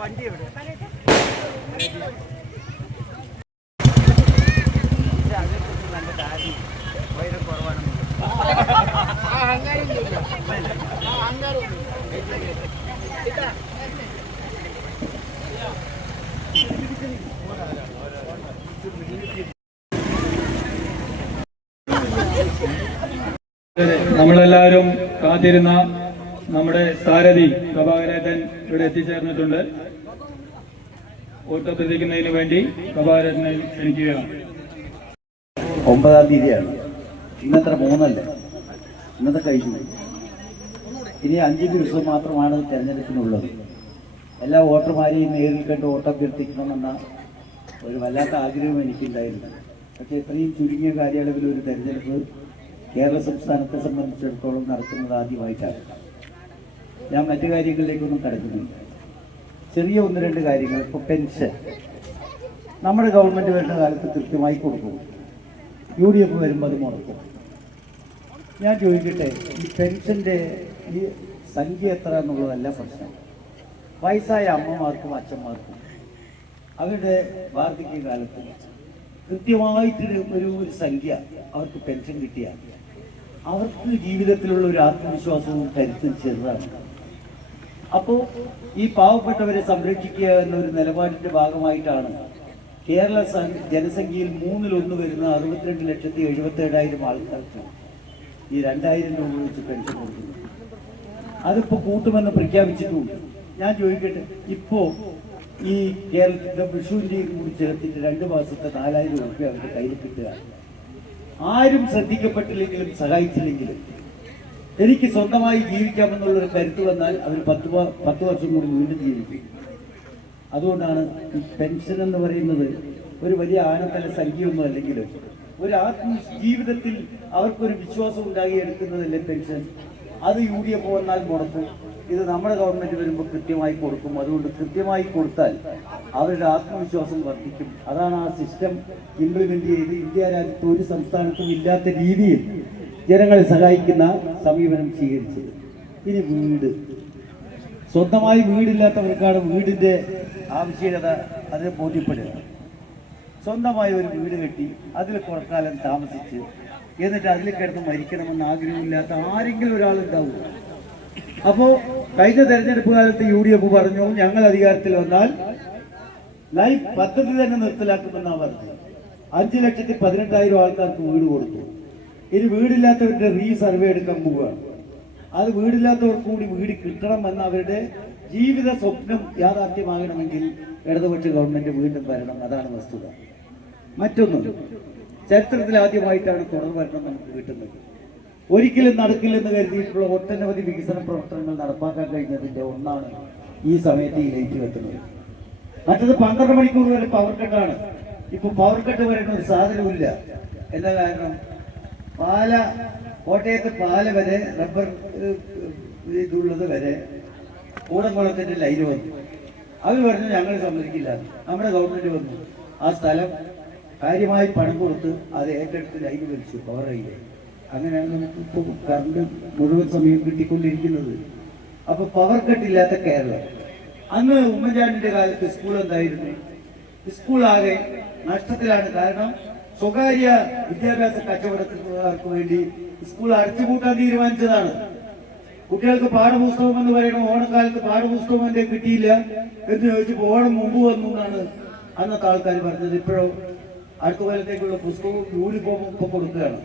വണ്ടി എവിടെ നല്ല ഡാഡി വൈരം കുറവാണ്. നമ്മളെല്ലാവരും കാത്തിരുന്ന നമ്മുടെ സാരഥി പ്രഭാകരേട്ടൻ ഇവിടെ എത്തിച്ചേർന്നിട്ടുണ്ട്. വോട്ട് പ്രതിക്കുന്നതിന് വേണ്ടി പ്രഭാകരേട്ടനെ ക്ഷണിക്കുകയാണ്. 9-ാം തീയതിയാണ്, ഇന്നത്ര 3 ഇന്നത്തെ കഴിഞ്ഞു. ഇനി 5 ദിവസം മാത്രമാണ് തെരഞ്ഞെടുപ്പിനുള്ളത്. എല്ലാ വോട്ടർമാരെയും നേരിൽ കണ്ട് വോട്ടഭ്യർത്ഥിക്കണമെന്ന ഒരു വല്ലാത്ത ആഗ്രഹം എനിക്കുണ്ടായിരുന്നു. പക്ഷേ ഇത്രയും ചുരുങ്ങിയ കാലയളവിൽ ഒരു തെരഞ്ഞെടുപ്പ് കേരള സംസ്ഥാനത്തെ സംബന്ധിച്ചിടത്തോളം നടത്തുന്നത് ആദ്യമായിട്ടാണ്. ഞാൻ മറ്റു കാര്യങ്ങളിലേക്കൊന്നും കടക്കുന്നില്ല. ചെറിയ 1-2 കാര്യങ്ങൾ. ഇപ്പോൾ പെൻഷൻ നമ്മുടെ ഗവൺമെൻറ് വരുന്ന കാലത്ത് കൃത്യമായി കൊടുക്കും, UDF വരുമ്പോൾ അത് മുടക്കും. ഞാൻ ചോദിക്കട്ടെ, ഈ പെൻഷൻ്റെ ഈ സംഖ്യ എത്ര എന്നുള്ളതല്ല പ്രശ്നം. വയസ്സായ അമ്മമാർക്കും അച്ഛന്മാർക്കും അവരുടെ വാർദ്ധക്യകാലത്ത് കൃത്യമായിട്ട് ഒരു സംഖ്യ അവർക്ക് പെൻഷൻ കിട്ടിയാൽ അവർക്ക് ജീവിതത്തിലുള്ള ഒരു ആത്മവിശ്വാസവും കരുത്തും ചെറുതാണ്. അപ്പോൾ ഈ പാവപ്പെട്ടവരെ സംരക്ഷിക്കുക എന്നൊരു നിലപാടിൻ്റെ ഭാഗമായിട്ടാണ് കേരള ജനസംഖ്യയിൽ 1/3 വരുന്ന 62,77,000 ആൾക്കാർക്ക് ഈ 2000 രൂപ വെച്ച് പെൻഷൻ കൊടുക്കുന്നു. അതിപ്പോൾ കൂട്ടുമെന്ന് പ്രഖ്യാപിച്ചിട്ടുണ്ട്. ഞാൻ ചോദിക്കട്ടെ, ഇപ്പോൾ ഈ കേരളത്തിൻ്റെ വിഷുവിൻ്റെയും കൂടി ചേർത്തിട്ട് 2 മാസത്തെ 4000 രൂപ അവരുടെ കയ്യിൽ കിട്ടുക. ആരും ശ്രദ്ധിക്കപ്പെട്ടില്ലെങ്കിലും സഹായിച്ചില്ലെങ്കിലും എനിക്ക് സ്വന്തമായി ജീവിക്കാമെന്നുള്ളൊരു കരുത്ത് വന്നാൽ അവർ 10 വർഷം കൂടി വീണ്ടും ജീവിക്കും. അതുകൊണ്ടാണ് ഈ പെൻഷൻ എന്ന് പറയുന്നത് ഒരു വലിയ ആനത്തല സംഖ്യയൊന്നും അല്ലെങ്കിലും ഒരു ജീവിതത്തിൽ അവർക്കൊരു വിശ്വാസം ഉണ്ടാക്കിയെടുക്കുന്നതല്ലേ പെൻഷൻ. അത് UDF വന്നാൽ മുടക്കും. ഇത് നമ്മുടെ ഗവൺമെൻറ് വരുമ്പോൾ കൃത്യമായി കൊടുക്കും. അതുകൊണ്ട് കൃത്യമായി കൊടുത്താൽ അവരുടെ ആത്മവിശ്വാസം വർദ്ധിക്കും. അതാണ് ആ സിസ്റ്റം ഇംപ്ലിമെൻ്റ് ചെയ്ത് ഇന്ത്യ രാജ്യത്ത് ഒരു സംസ്ഥാനത്തും ഇല്ലാത്ത രീതിയിൽ ജനങ്ങളെ സഹായിക്കുന്ന സമീപനം സ്വീകരിച്ചത്. ഇനി വീട്, സ്വന്തമായി വീടില്ലാത്തവർക്കാണ് വീടിൻ്റെ ആവശ്യകത അതിനെ ബോധ്യപ്പെടുക. സ്വന്തമായി ഒരു വീട് കെട്ടി അതിൽ കുറക്കാലം താമസിച്ച് എന്നിട്ട് അതിൽ കിടന്ന് മരിക്കണമെന്ന് ആഗ്രഹമില്ലാത്ത ആരെങ്കിലും ഒരാളുണ്ടാവും. അപ്പോൾ കഴിഞ്ഞ തെരഞ്ഞെടുപ്പ് കാലത്ത് UDF പറഞ്ഞു, ഞങ്ങൾ അധികാരത്തിൽ വന്നാൽ ലൈഫ് പദ്ധതി തന്നെ നിർത്തലാക്കുമെന്നാണ് പറഞ്ഞത്. 5,18,000 ആൾക്കാർക്ക് വീട് കൊടുത്തു. ഇനി വീടില്ലാത്തവരുടെ റീസർവേ എടുക്കാൻ പോവുകയാണ്. അത് വീടില്ലാത്തവർക്ക് കൂടി വീട് കിട്ടണമെന്ന് അവരുടെ ജീവിത സ്വപ്നം യാഥാർത്ഥ്യമാകണമെങ്കിൽ ഇടതുപക്ഷ ഗവൺമെൻറ് വീണ്ടും വരണം. അതാണ് വസ്തുത. മറ്റൊന്നും, ചരിത്രത്തിൽ ആദ്യമായിട്ടാണ് തുടർ ഭരണം നമുക്ക് കിട്ടുന്നത്. ഒരിക്കലും നടക്കില്ലെന്ന് കരുതിയിട്ടുള്ള ഒട്ടനവധി വികസന പ്രവർത്തനങ്ങൾ നടപ്പാക്കാൻ കഴിഞ്ഞതിൻ്റെ ഒന്നാണ് ഈ സമയത്ത് ഈ ലൈറ്റ് കത്തുന്നത്. മറ്റത് 12 മണിക്കൂർ വരെ പവർ കട്ടാണ്. ഇപ്പോൾ പവർ കട്ട് പറയുന്ന ഒരു സാധനമില്ല. എന്താ കാരണം? കോട്ടയത്ത് പാല വരെ റബ്ബർ ഇതുള്ളത് വരെ കൂടംകുളത്തിൻ്റെ ലൈന് വന്നു. അവർ പറഞ്ഞു ഞങ്ങൾ സമ്മതിക്കില്ല. നമ്മുടെ ഗവൺമെൻറ് വന്നു, ആ സ്ഥലം കാര്യമായി പണം കൊടുത്ത് അത് ഏറ്റെടുത്ത് ലൈന് വലിച്ചു, പവർ ലൈന്. അങ്ങനെയാണ് നമുക്ക് ഇപ്പോൾ കറണ്ട് മുഴുവൻ സമയം കിട്ടിക്കൊണ്ടിരിക്കുന്നത്. അപ്പോൾ പവർ കട്ടില്ലാത്ത കേരളം. അന്ന് ഉമ്മൻചാണ്ടിൻ്റെ കാലത്ത് സ്കൂൾ എന്തായിരുന്നു? സ്കൂളാകെ നഷ്ടത്തിലാണ്. കാരണം സ്വകാര്യ വിദ്യാഭ്യാസ കച്ചവടക്കാർക്ക് വേണ്ടി സ്കൂൾ അടച്ചുപൂട്ടാൻ തീരുമാനിച്ചതാണ്. കുട്ടികൾക്ക് പാഠപുസ്തകം എന്ന് പറയണം. ഓണക്കാലത്ത് പാഠപുസ്തകം എന്തേ കിട്ടിയില്ല എന്ന് ചോദിച്ചപ്പോൾ ഓണം മുമ്പ് വന്നു എന്നാണ് അന്നത്തെ ആൾക്കാർ പറഞ്ഞത്. ഇപ്പോഴും അടുത്ത കൊല്ലത്തേക്കുള്ള പുസ്തകവും യൂണിഫോമും ഇപ്പോൾ കൊടുക്കുകയാണ്.